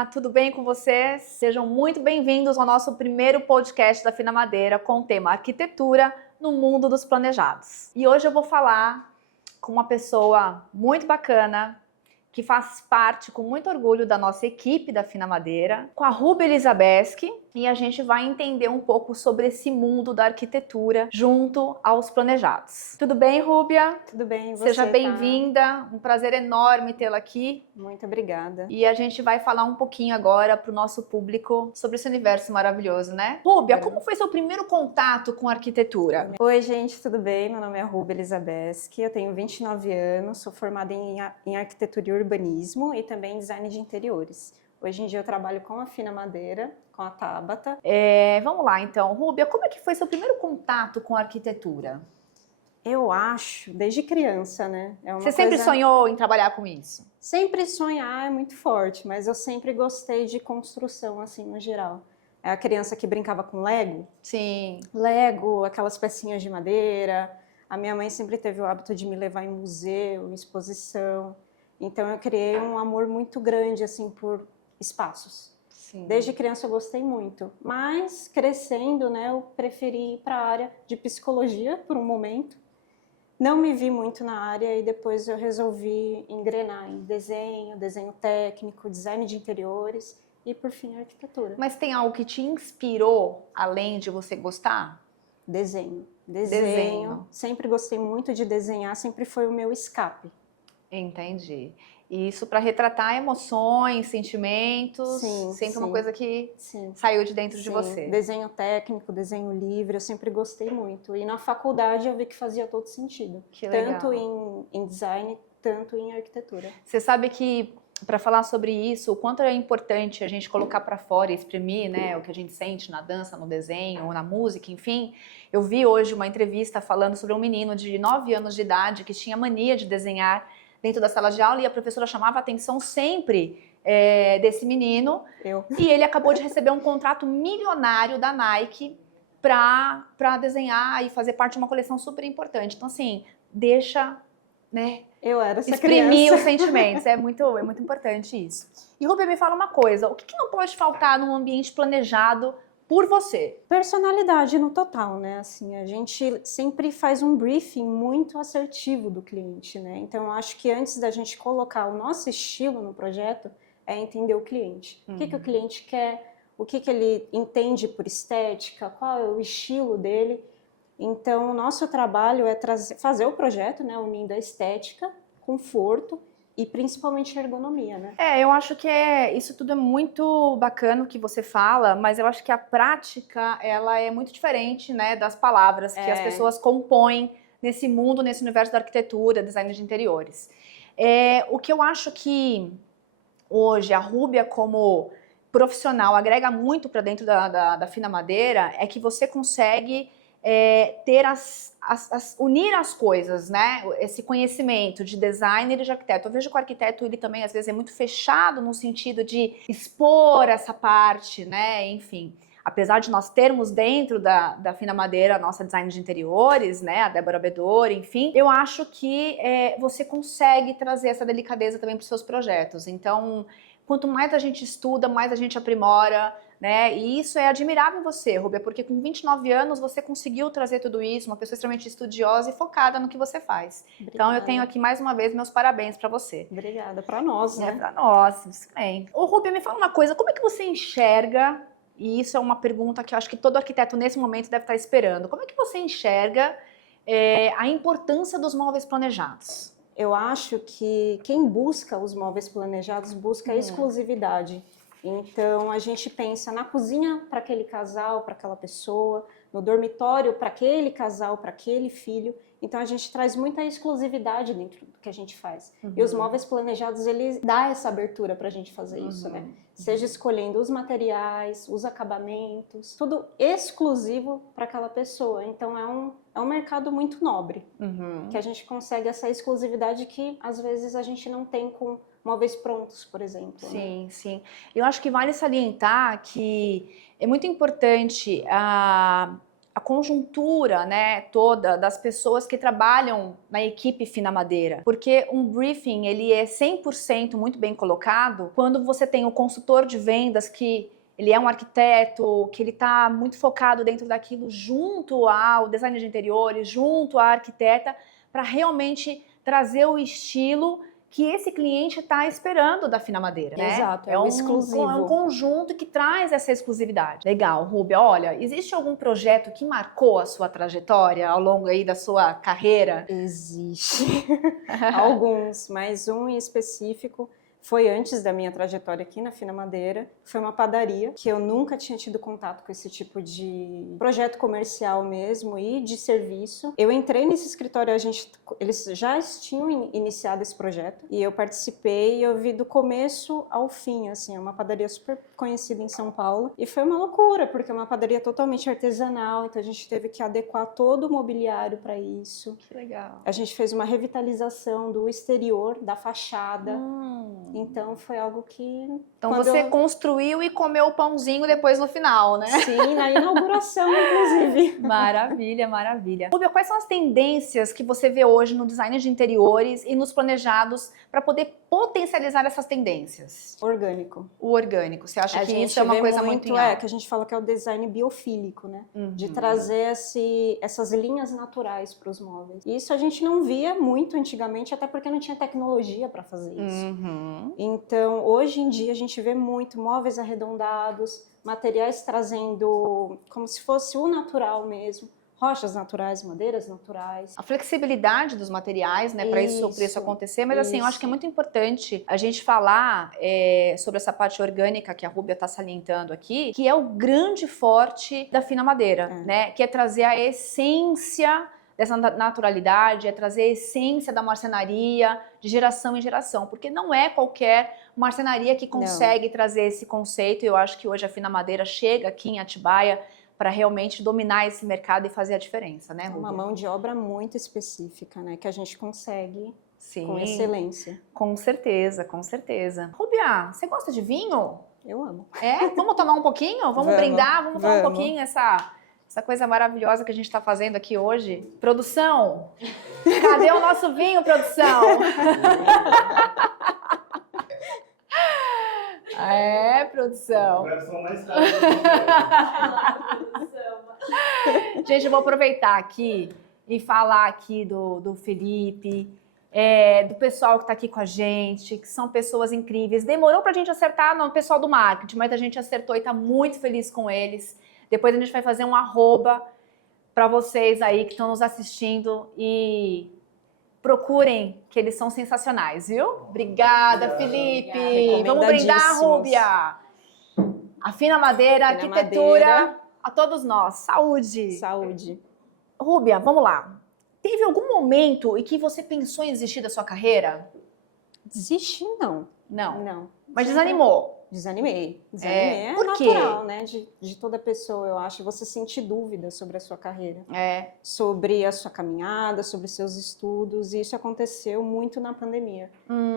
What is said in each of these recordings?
Olá, tudo bem com vocês? Sejam muito bem-vindos ao nosso primeiro podcast da Fina Madeira com o tema Arquitetura no Mundo dos Planejados. E hoje eu vou falar com uma pessoa muito bacana, que faz parte com muito orgulho da nossa equipe da Fina Madeira, com a Rúbia Elizabeschi, e a gente vai entender um pouco sobre esse mundo da arquitetura junto aos planejados. Tudo bem, Rúbia? Tudo bem, você Seja bem-vinda, um prazer enorme tê-la aqui. Muito obrigada. E a gente vai falar um pouquinho agora para o nosso público sobre esse universo maravilhoso, né? Rúbia, como foi seu primeiro contato com arquitetura? Oi, gente, tudo bem? Meu nome é Rúbia Elizabeschi, eu tenho 29 anos, sou formada em arquitetura e urbanismo e também em design de interiores. Hoje em dia eu trabalho com a Fina Madeira, com a Tabata. Vamos lá, então. Rúbia, como é que foi seu primeiro contato com a arquitetura? Eu acho, desde criança, né? Você sempre sonhou em trabalhar com isso? Sempre sonhar é muito forte, mas eu sempre gostei de construção, assim, no geral. É a criança que brincava com Lego? Sim. Lego, aquelas pecinhas de madeira. A minha mãe sempre teve o hábito de me levar em museu, em exposição. Então eu criei um amor muito grande, assim, por espaços. Sim. Desde criança eu gostei muito. Mas, crescendo, né, eu preferi ir para a área de psicologia por um momento. Não me vi muito na área e depois eu resolvi engrenar em desenho técnico, design de interiores e, por fim, arquitetura. Mas tem algo que te inspirou, além de você gostar? Desenho. Sempre gostei muito de desenhar, sempre foi o meu escape. Entendi. E isso para retratar emoções, sentimentos, sempre uma coisa que saiu de dentro de você. Desenho técnico, desenho livre, eu sempre gostei muito. E na faculdade eu vi que fazia todo sentido. Que legal. Tanto em design, tanto em arquitetura. Você sabe que, para falar sobre isso, o quanto é importante a gente colocar para fora e exprimir, né, o que a gente sente na dança, no desenho, ou na música, enfim. Eu vi hoje uma entrevista falando sobre um menino de 9 anos de idade que tinha mania de desenhar dentro da sala de aula e a professora chamava a atenção sempre desse menino. E ele acabou de receber um contrato milionário da Nike para desenhar e fazer parte de uma coleção super importante. Então, assim, deixa, né, eu era essa exprimir criança. Os sentimentos. É muito importante isso. E, Rúbia, me fala uma coisa. O que não pode faltar num ambiente planejado por você? Personalidade no total, né? Assim, a gente sempre faz um briefing muito assertivo do cliente, né? Então, eu acho que antes da gente colocar o nosso estilo no projeto, é entender o cliente. O que o cliente quer, o que ele entende por estética, qual é o estilo dele. Então, o nosso trabalho é fazer o projeto, né? Unindo a estética, conforto e principalmente ergonomia, né? Eu acho que isso tudo é muito bacana o que você fala, mas eu acho que a prática, ela é muito diferente, né, das palavras que as pessoas compõem nesse mundo, nesse universo da arquitetura, design de interiores. O que eu acho que hoje a Rúbia, como profissional, agrega muito para dentro da Fina Madeira é que você consegue ter unir as coisas, né? Esse conhecimento de designer e de arquiteto. Eu vejo que o arquiteto, ele também às vezes é muito fechado no sentido de expor essa parte, né? Enfim, apesar de nós termos dentro da Fina Madeira a nossa design de interiores, né? A Débora Bedore, enfim, eu acho que você consegue trazer essa delicadeza também para os seus projetos. Então, quanto mais a gente estuda, mais a gente aprimora, né? E isso é admirável em você, Rúbia, porque com 29 anos você conseguiu trazer tudo isso, uma pessoa extremamente estudiosa e focada no que você faz. Obrigada. Então eu tenho aqui mais uma vez meus parabéns para você. Obrigada, para nós, né? Para nós, isso bem. Ô, Rúbia, me fala uma coisa, como é que você enxerga, e isso é uma pergunta que eu acho que todo arquiteto nesse momento deve estar esperando, como é que você enxerga a importância dos móveis planejados? Eu acho que quem busca os móveis planejados busca a exclusividade. Então, a gente pensa na cozinha para aquele casal, para aquela pessoa, no dormitório para aquele casal, para aquele filho. Então, a gente traz muita exclusividade dentro do que a gente faz. E os móveis planejados, eles dão essa abertura para a gente fazer isso, né? Seja escolhendo os materiais, os acabamentos, tudo exclusivo para aquela pessoa. Então, é um mercado muito nobre, que a gente consegue essa exclusividade que, às vezes, a gente não tem com móveis prontos, por exemplo. Sim, né? Sim. Eu acho que vale salientar que é muito importante a conjuntura, né, toda das pessoas que trabalham na equipe Finamadeira. Porque um briefing, ele é 100% muito bem colocado quando você tem o consultor de vendas que ele é um arquiteto, que ele está muito focado dentro daquilo junto ao designer de interiores, junto à arquiteta, para realmente trazer o estilo que esse cliente está esperando da Finamadeira, né? Exato, é o exclusivo. É um conjunto que traz essa exclusividade. Legal, Rúbia. Olha, existe algum projeto que marcou a sua trajetória ao longo aí da sua carreira? Existe. Alguns, mas um em específico foi antes da minha trajetória aqui na Finamadeira. Foi uma padaria que eu nunca tinha tido contato com esse tipo de projeto comercial mesmo e de serviço. Eu entrei nesse escritório, eles já tinham iniciado esse projeto e eu participei e eu vi do começo ao fim, assim, é uma padaria super conhecida em São Paulo e foi uma loucura, porque é uma padaria totalmente artesanal, então a gente teve que adequar todo o mobiliário para isso. Que legal. A gente fez uma revitalização do exterior, da fachada. Então foi algo que... Então você construiu e comeu o pãozinho depois no final, né? Sim, na inauguração, inclusive. Maravilha, maravilha. Rúbia, quais são as tendências que você vê hoje no design de interiores e nos planejados para poder potencializar essas tendências? Orgânico. O orgânico, você acha que isso é uma coisa muito em alta? Que a gente fala que é o design biofílico, né? De trazer essas linhas naturais para os móveis. E isso a gente não via muito antigamente, até porque não tinha tecnologia para fazer isso. Então, hoje em dia, a gente vê muito móveis arredondados, materiais trazendo como se fosse o natural mesmo, rochas naturais, madeiras naturais. A flexibilidade dos materiais, né, para isso acontecer, mas assim, eu acho que é muito importante a gente falar sobre essa parte orgânica que a Rúbia está salientando aqui, que é o grande forte da Finamadeira, né, que é trazer a essência dessa naturalidade, é trazer a essência da marcenaria de geração em geração, porque não é qualquer marcenaria que consegue trazer esse conceito. Eu acho que hoje a Finamadeira chega aqui em Atibaia para realmente dominar esse mercado e fazer a diferença, né, Rúbia? Uma mão de obra muito específica, né, que a gente consegue com excelência. Com certeza, com certeza. Rúbia, você gosta de vinho? Eu amo. Vamos tomar um pouquinho? Vamos brindar? Vamos tomar um pouquinho essa coisa maravilhosa que a gente está fazendo aqui hoje. Produção, cadê o nosso vinho, produção? Produção. Gente, eu vou aproveitar aqui e falar aqui do Felipe, do pessoal que está aqui com a gente, que são pessoas incríveis. Demorou para a gente acertar no pessoal do marketing, mas a gente acertou e está muito feliz com eles. Depois a gente vai fazer um @, para vocês aí que estão nos assistindo e procurem, que eles são sensacionais, viu? Obrigada, Felipe! Vamos brindar, Rúbia! A Finamadeira, arquitetura, a todos nós. Saúde! Saúde! Rúbia, vamos lá. Teve algum momento em que você pensou em desistir da sua carreira? Desistir, não. Não. Mas desanimou? Desanimei. É por natural, né? De toda pessoa, eu acho. Você sentir dúvidas sobre a sua carreira. Sobre a sua caminhada, sobre seus estudos. E isso aconteceu muito na pandemia.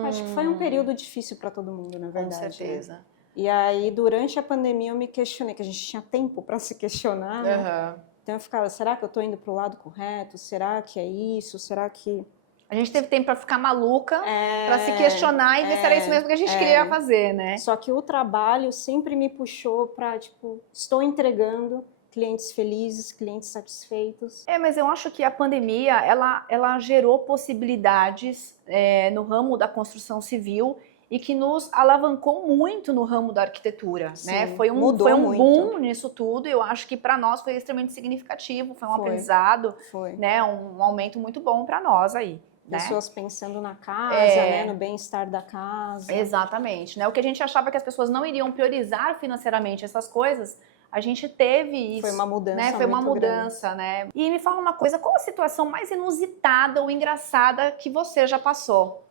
Acho que foi um período difícil para todo mundo, na verdade. Com certeza. Né? E aí, durante a pandemia, eu me questionei, que a gente tinha tempo para se questionar, né? Então eu ficava, será que eu estou indo para o lado correto? Será que é isso? Será que... A gente teve tempo para ficar maluca, para se questionar e ver se era isso mesmo que a gente queria fazer, né? Só que o trabalho sempre me puxou para, tipo, estou entregando clientes felizes, clientes satisfeitos. Mas eu acho que a pandemia, ela gerou possibilidades no ramo da construção civil e que nos alavancou muito no ramo da arquitetura, né? Foi um boom nisso tudo e eu acho que para nós foi extremamente significativo, foi um aprendizado, né? Um aumento muito bom para nós aí. Pessoas pensando na casa, né? No bem-estar da casa. Exatamente, né? O que a gente achava que as pessoas não iriam priorizar financeiramente essas coisas, a gente teve isso. Foi uma mudança, né? Foi uma mudança, né? E me fala uma coisa, qual a situação mais inusitada ou engraçada que você já passou?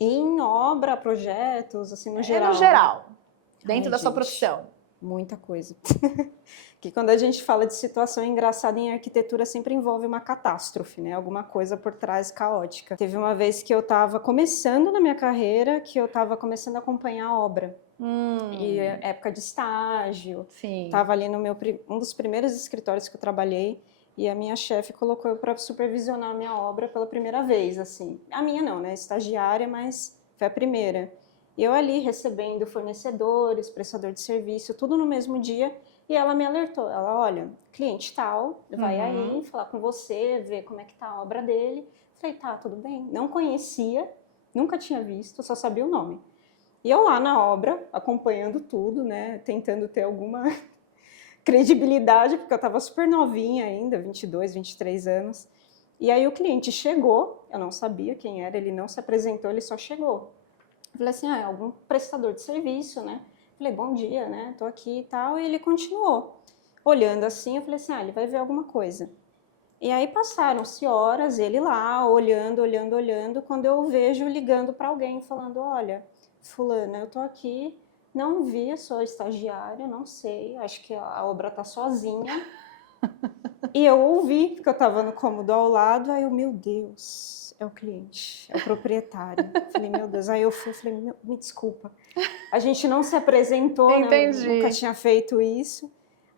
Em obra, projetos, assim, no geral. No geral, dentro da sua profissão. Muita coisa. Que quando a gente fala de situação engraçada em arquitetura, sempre envolve uma catástrofe, né? Alguma coisa por trás caótica. Teve uma vez que eu estava começando na minha carreira, que eu estava começando a acompanhar a obra. E época de estágio. Sim. Tava ali no um dos primeiros escritórios que eu trabalhei. E a minha chefe colocou eu para supervisionar a minha obra pela primeira vez, assim. A minha não, né? Estagiária, mas foi a primeira. E eu ali recebendo fornecedores, prestador de serviço, tudo no mesmo dia. E ela me alertou. Ela, olha, cliente tal, vai aí falar com você, ver como é que tá a obra dele. Falei, tá, tudo bem. Não conhecia, nunca tinha visto, só sabia o nome. E eu lá na obra, acompanhando tudo, né? Tentando ter alguma credibilidade, porque eu estava super novinha ainda, 22, 23 anos. E aí o cliente chegou, eu não sabia quem era, ele não se apresentou, ele só chegou. Eu falei assim, é algum prestador de serviço, né? Falei, bom dia, né? Tô aqui e tal. E ele continuou. Olhando assim, eu falei assim, ele vai ver alguma coisa. E aí passaram-se horas, ele lá, olhando, olhando, olhando, quando eu vejo ligando para alguém, falando, olha, fulana, eu tô aqui, não vi, sou estagiária, não sei, acho que a obra tá sozinha. E eu ouvi, porque eu estava no cômodo ao lado, aí eu, meu Deus, é o cliente, é o proprietário. Falei, meu Deus, aí eu fui, falei, me desculpa, a gente não se apresentou, né? Eu nunca tinha feito isso.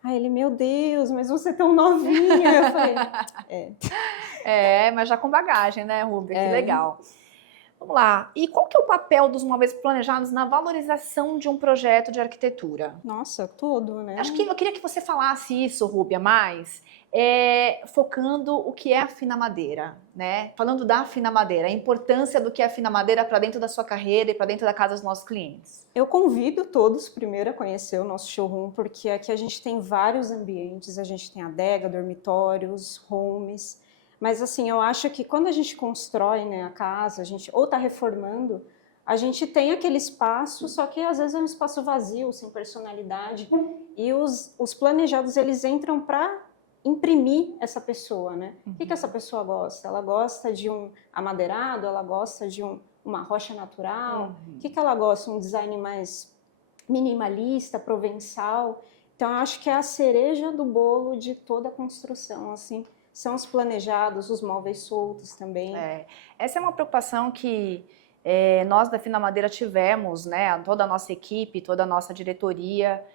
Aí ele, meu Deus, mas você é tão novinha. Eu falei, mas já com bagagem, né, Rúbia? Que legal. Vamos lá. E qual que é o papel dos móveis planejados na valorização de um projeto de arquitetura? Nossa, tudo, né? Acho que eu queria que você falasse isso, Rúbia, mais focando o que é a fina madeira, né? Falando da fina madeira, a importância do que é a fina madeira para dentro da sua carreira e para dentro da casa dos nossos clientes. Eu convido todos primeiro a conhecer o nosso showroom, porque aqui a gente tem vários ambientes, a gente tem adega, dormitórios, homes, mas assim, eu acho que quando a gente constrói, né, a casa, a gente ou está reformando, a gente tem aquele espaço, só que às vezes é um espaço vazio, sem personalidade, e os planejados, eles entram para imprimir essa pessoa, né? O que essa pessoa gosta? Ela gosta de um amadeirado, ela gosta de uma rocha natural, o que ela gosta? Um design mais minimalista, provençal. Então, eu acho que é a cereja do bolo de toda a construção, assim, são os planejados, os móveis soltos também. Essa é uma preocupação que nós da Fina Madeira tivemos, né, toda a nossa equipe, toda a nossa diretoria,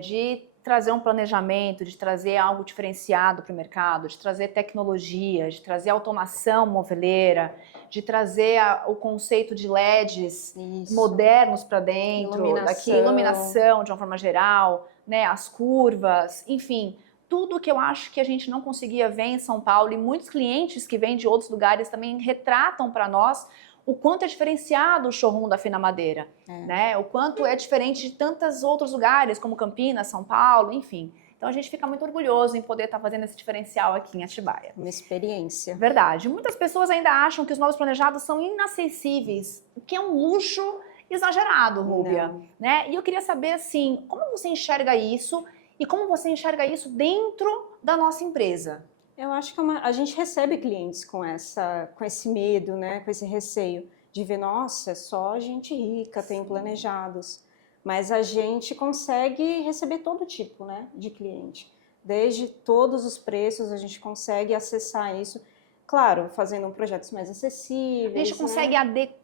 de trazer um planejamento, de trazer algo diferenciado para o mercado, de trazer tecnologia, de trazer automação moveleira, de trazer o conceito de LEDs modernos para dentro, iluminação de uma forma geral, né, as curvas, enfim, tudo que eu acho que a gente não conseguia ver em São Paulo, e muitos clientes que vêm de outros lugares também retratam para nós o quanto é diferenciado o showroom da Fina Madeira, né? O quanto é diferente de tantos outros lugares, como Campinas, São Paulo, enfim. Então a gente fica muito orgulhoso em poder estar fazendo esse diferencial aqui em Atibaia. Uma experiência. Verdade. Muitas pessoas ainda acham que os móveis planejados são inacessíveis, o que é um luxo exagerado, Rúbia, né? E eu queria saber, assim, como você enxerga isso e como você enxerga isso dentro da nossa empresa? Eu acho que a gente recebe clientes com esse medo, né, com esse receio de ver, nossa, só gente rica tem planejados, mas a gente consegue receber todo tipo, né, de cliente, desde todos os preços a gente consegue acessar isso, claro, fazendo projetos mais acessíveis. A gente consegue adequar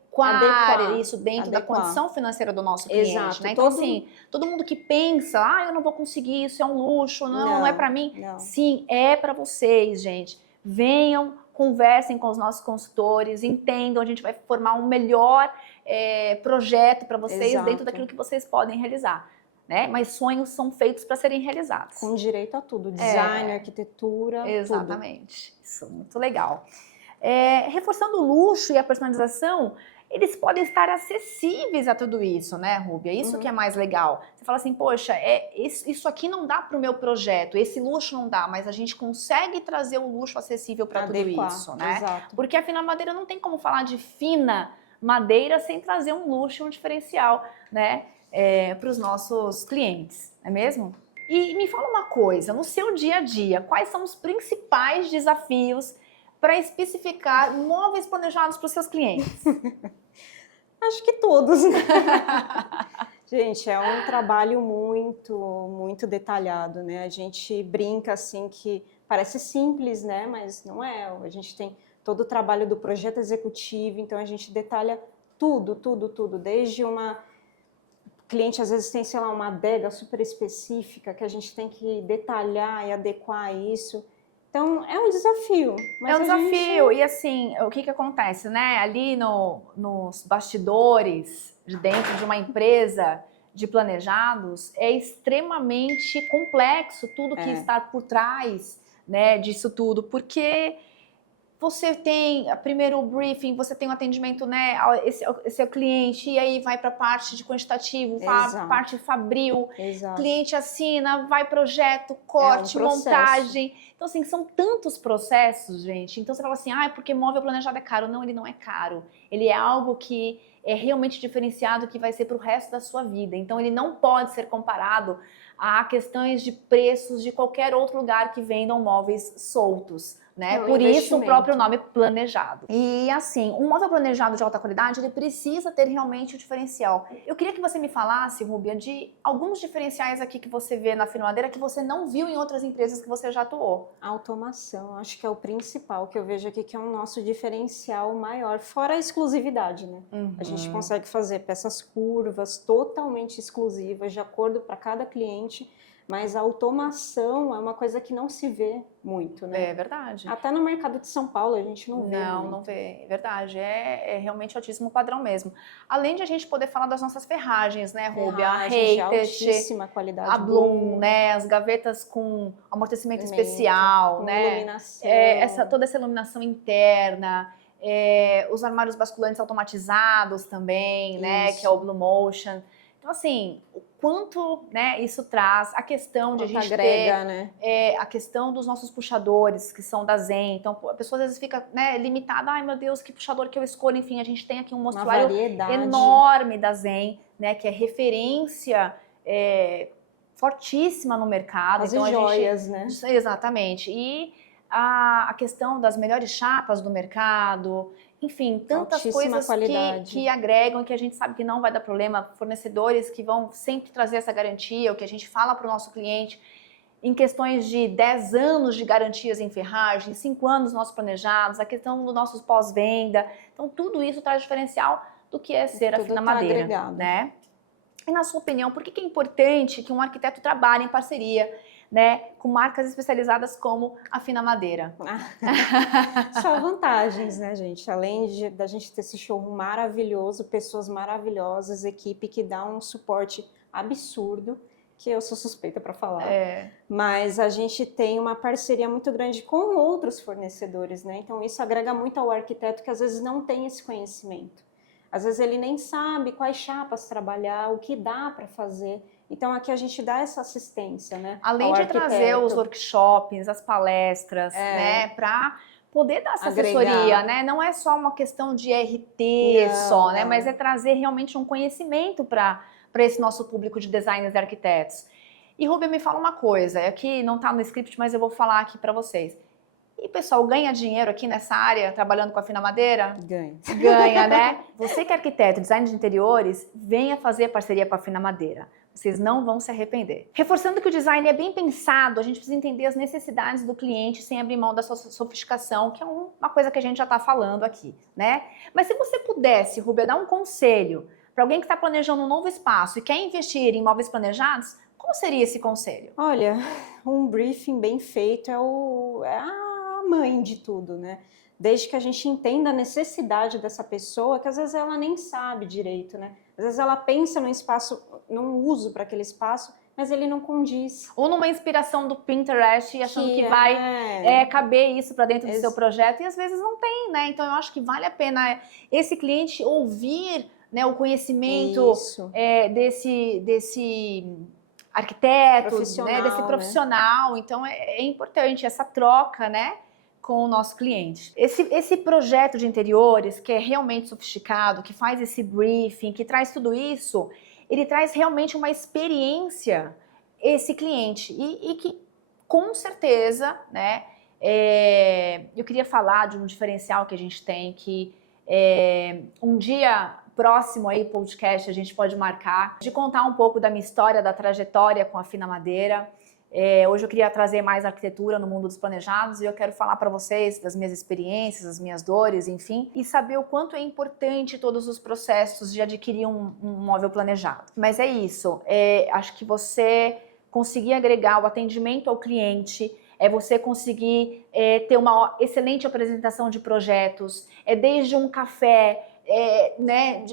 isso dentro da condição financeira do nosso cliente, exato, né? Então, assim, todo mundo que pensa, eu não vou conseguir, isso é um luxo, não é para mim. Não. Sim, é para vocês, gente. Venham, conversem com os nossos consultores, entendam, a gente vai formar um melhor projeto para vocês dentro daquilo que vocês podem realizar. Né? Mas sonhos são feitos para serem realizados. Com direito a tudo, design, arquitetura, exatamente. Tudo. Isso, muito legal. Reforçando o luxo e a personalização, eles podem estar acessíveis a tudo isso, né, Rúbia? Isso que é mais legal. Você fala assim, poxa, isso aqui não dá para o meu projeto, esse luxo não dá, mas a gente consegue trazer o luxo acessível para tudo isso, né? Exato. Porque a Fina Madeira não tem como falar de fina madeira sem trazer um luxo, um diferencial, né, para os nossos clientes, não é mesmo? E me fala uma coisa, no seu dia a dia, quais são os principais desafios para especificar móveis planejados para os seus clientes? Acho que todos, né? Gente, é um trabalho muito, muito detalhado, né? A gente brinca assim que parece simples, né? Mas não é. A gente tem todo o trabalho do projeto executivo, então a gente detalha tudo, tudo, tudo. Desde uma cliente, às vezes tem, sei lá, uma adega super específica que a gente tem que detalhar e adequar isso. Então, é um desafio. Mas é um desafio. E assim, o que acontece, né? Ali nos bastidores, de dentro de uma empresa de planejados, é extremamente complexo tudo que está por trás, né, disso tudo. Porque você tem primeiro o briefing, você tem o atendimento, né? Esse é o cliente, e aí vai para a parte de quantitativo, a parte fabril, cliente assina, vai projeto, corte, montagem. Então, assim, são tantos processos, gente. Então, você fala assim, porque móvel planejado é caro. Não, ele não é caro. Ele é algo que é realmente diferenciado, que vai ser para o resto da sua vida. Então, ele não pode ser comparado a questões de preços de qualquer outro lugar que vendam móveis soltos, né? Por isso o próprio nome planejado. E assim, um móvel planejado de alta qualidade, ele precisa ter realmente o diferencial. Eu queria que você me falasse, Rúbia, de alguns diferenciais aqui que você vê na Finamadeira que você não viu em outras empresas que você já atuou. A automação, acho que é o principal que eu vejo aqui, que é o nosso diferencial maior, fora a exclusividade, né? A gente consegue fazer peças curvas totalmente exclusivas, de acordo para cada cliente, mas a automação é uma coisa que não se vê muito, né? É verdade. Até no mercado de São Paulo a gente não vê. Não vê, é verdade. É realmente altíssimo padrão mesmo. Além de a gente poder falar das nossas ferragens, né, Rúbia? A Reitet, altíssima qualidade, a Bloom, né? As gavetas com amortecimento especial, com né? Iluminação. Toda essa iluminação interna. Os armários basculantes automatizados também, né? Que é o Blue Motion. Então, assim, o quanto, né, isso traz, a questão de a gente agrega, ter né? A questão dos nossos puxadores, que são da Zen. Então, a pessoa às vezes fica, né, limitada, ai meu Deus, que puxador que eu escolho. Enfim, a gente tem aqui um mostruário enorme da Zen, né, que é referência fortíssima no mercado. As joias, né? Exatamente. E a questão das melhores chapas do mercado, enfim, tantas coisas que agregam, que a gente sabe que não vai dar problema, fornecedores que vão sempre trazer essa garantia, o que a gente fala para o nosso cliente, em questões de 10 anos de garantias em ferragem, 5 anos nossos planejados, a questão do nosso pós-venda. Então, tudo isso traz diferencial do que é ser a Finamadeira, né? E na sua opinião, por que é importante que um arquiteto trabalhe em parceria, né, com marcas especializadas como a Finamadeira? Só vantagens, né, gente? Além da gente ter esse showroom maravilhoso, pessoas maravilhosas, equipe que dá um suporte absurdo, que eu sou suspeita para falar. Mas a gente tem uma parceria muito grande com outros fornecedores, né? Então isso agrega muito ao arquiteto que às vezes não tem esse conhecimento. Às vezes ele nem sabe quais chapas trabalhar, o que dá para fazer. Então aqui a gente dá essa assistência, né? Além de trazer os workshops, as palestras, né, para poder dar essa assessoria, né? Não é só uma questão de RT só, né? Mas é trazer realmente um conhecimento para esse nosso público de designers e arquitetos. E Rúbia, me fala uma coisa, aqui não está no script, mas eu vou falar aqui para vocês. E o pessoal ganha dinheiro aqui nessa área, trabalhando com a Finamadeira? Ganha, né? Você que é arquiteto, designer de interiores, venha fazer parceria com a Finamadeira. Vocês não vão se arrepender. Reforçando que o design é bem pensado, a gente precisa entender as necessidades do cliente sem abrir mão da sua sofisticação, que é uma coisa que a gente já está falando aqui, né? Mas se você pudesse, Rúbia, dar um conselho para alguém que está planejando um novo espaço e quer investir em imóveis planejados, qual seria esse conselho? Olha, um briefing bem feito é a mãe de tudo, né? Desde que a gente entenda a necessidade dessa pessoa, que às vezes ela nem sabe direito, né? Às vezes ela pensa num espaço, num uso para aquele espaço, mas ele não condiz. Ou numa inspiração do Pinterest e achando que vai caber isso para dentro do seu projeto, e às vezes não tem, né? Então eu acho que vale a pena esse cliente ouvir, né, o conhecimento desse arquiteto, né, desse profissional. Né? Então é importante essa troca, né, com o nosso cliente. Esse projeto de interiores, que é realmente sofisticado, que faz esse briefing, que traz tudo isso, ele traz realmente uma experiência esse cliente e que com certeza, né, eu queria falar de um diferencial que a gente tem, que um dia próximo aí, podcast, a gente pode marcar, de contar um pouco da minha história, da trajetória com a Finamadeira. Hoje eu queria trazer mais arquitetura no mundo dos planejados e eu quero falar para vocês das minhas experiências, das minhas dores, enfim, e saber o quanto é importante todos os processos de adquirir um móvel planejado. Mas é isso, acho que você conseguir agregar o atendimento ao cliente, é você conseguir ter uma excelente apresentação de projetos, desde um café, né,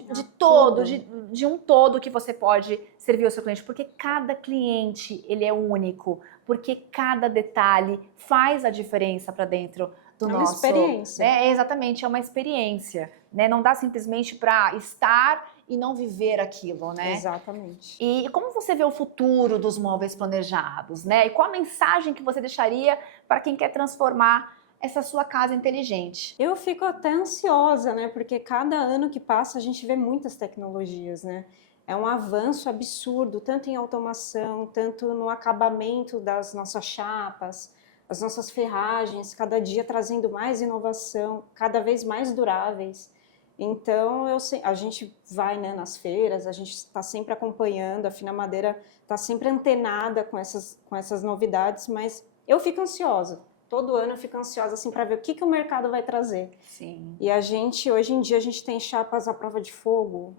de um todo que você pode servir ao seu cliente, porque cada cliente ele é único, porque cada detalhe faz a diferença para dentro do nosso... uma experiência. Exatamente, é uma experiência, né? Não dá simplesmente para estar e não viver aquilo, né? Exatamente. E como você vê o futuro dos móveis planejados, né? E qual a mensagem que você deixaria para quem quer transformar essa sua casa inteligente? Eu fico até ansiosa, né? Porque cada ano que passa a gente vê muitas tecnologias, né? É um avanço absurdo, tanto em automação, tanto no acabamento das nossas chapas, as nossas ferragens, cada dia trazendo mais inovação, cada vez mais duráveis. Então, a gente vai, né, nas feiras, a gente está sempre acompanhando, a Fina Madeira está sempre antenada com essas novidades, mas eu fico ansiosa. Todo ano eu fico ansiosa assim, para ver o que o mercado vai trazer. Sim. E hoje em dia, a gente tem chapas à prova de fogo,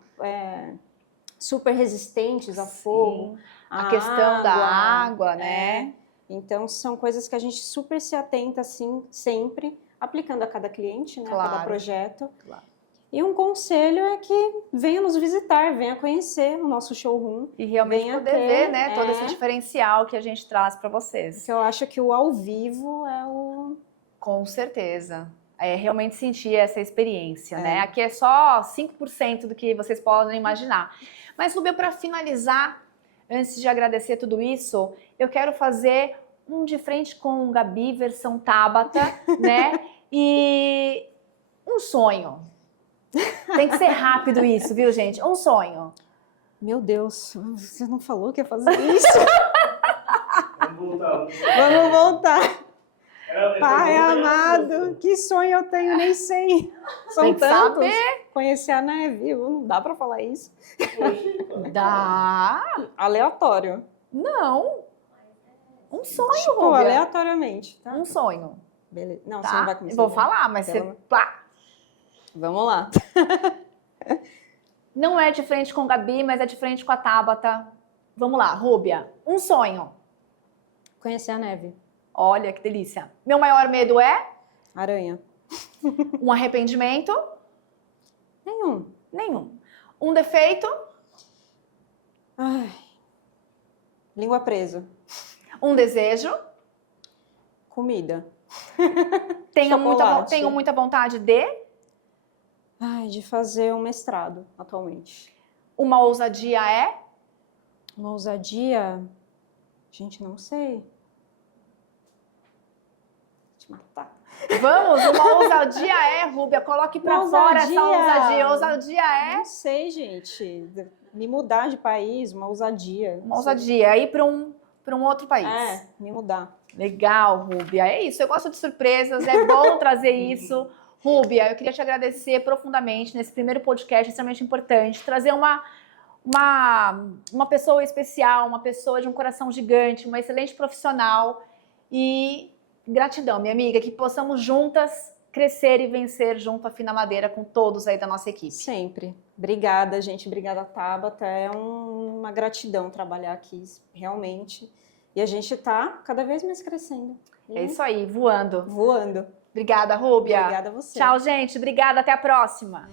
super resistentes a fogo. A questão da água, né? Então, são coisas que a gente super se atenta, assim, sempre, aplicando a cada cliente, né, a cada projeto. Claro. E um conselho é que venha nos visitar, venha conhecer o nosso showroom. E realmente poder ver, né, todo esse diferencial que a gente traz para vocês. Porque eu acho que o ao vivo é o... Com certeza. Realmente sentir essa experiência, né? Aqui é só 5% do que vocês podem imaginar. Mas, Rúbia, para finalizar, antes de agradecer tudo isso, eu quero fazer um de frente com Gabi, versão Tabata, né? E um sonho. Tem que ser rápido isso, viu, gente? Um sonho. Meu Deus, você não falou que ia fazer isso? Vamos voltar. Pai amado, que sonho eu tenho, nem sei. São tantos. Saber. Conhecer a neve, não dá pra falar isso. Dá. Aleatório. Não. Um sonho, tipo, Rúbia. Aleatoriamente. Tá? Um sonho. Beleza. Não, tá? você não vai começar. Vou falar, mas você... Pá. Vamos lá. Não é de frente com Gabi, mas é de frente com a Tabata. Vamos lá, Rúbia. Um sonho. Conhecer a neve. Olha que delícia. Meu maior medo é? Aranha. Um arrependimento? Nenhum. Um defeito? Ai. Língua presa. Um desejo? Comida. Tenho muita vontade de? De fazer um mestrado, atualmente. Uma ousadia é? Uma ousadia? Gente, não sei. Te matar. Vamos, uma ousadia é, Rúbia. Coloque pra fora essa ousadia. Ousadia é? Não sei, gente. Me mudar de país, uma ousadia. Uma ousadia. Ir para um outro país. Me mudar. Legal, Rúbia. É isso, eu gosto de surpresas, é bom trazer isso. Rúbia, eu queria te agradecer profundamente nesse primeiro podcast extremamente importante, trazer uma pessoa especial, uma pessoa de um coração gigante, uma excelente profissional e gratidão, minha amiga, que possamos juntas crescer e vencer junto à Fina Madeira com todos aí da nossa equipe. Sempre. Obrigada, gente. Obrigada, Tabata. É uma gratidão trabalhar aqui, realmente. E a gente tá cada vez mais crescendo. É isso aí, voando. Voando. Obrigada, Rúbia. Obrigada a você. Tchau, gente. Obrigada. Até a próxima.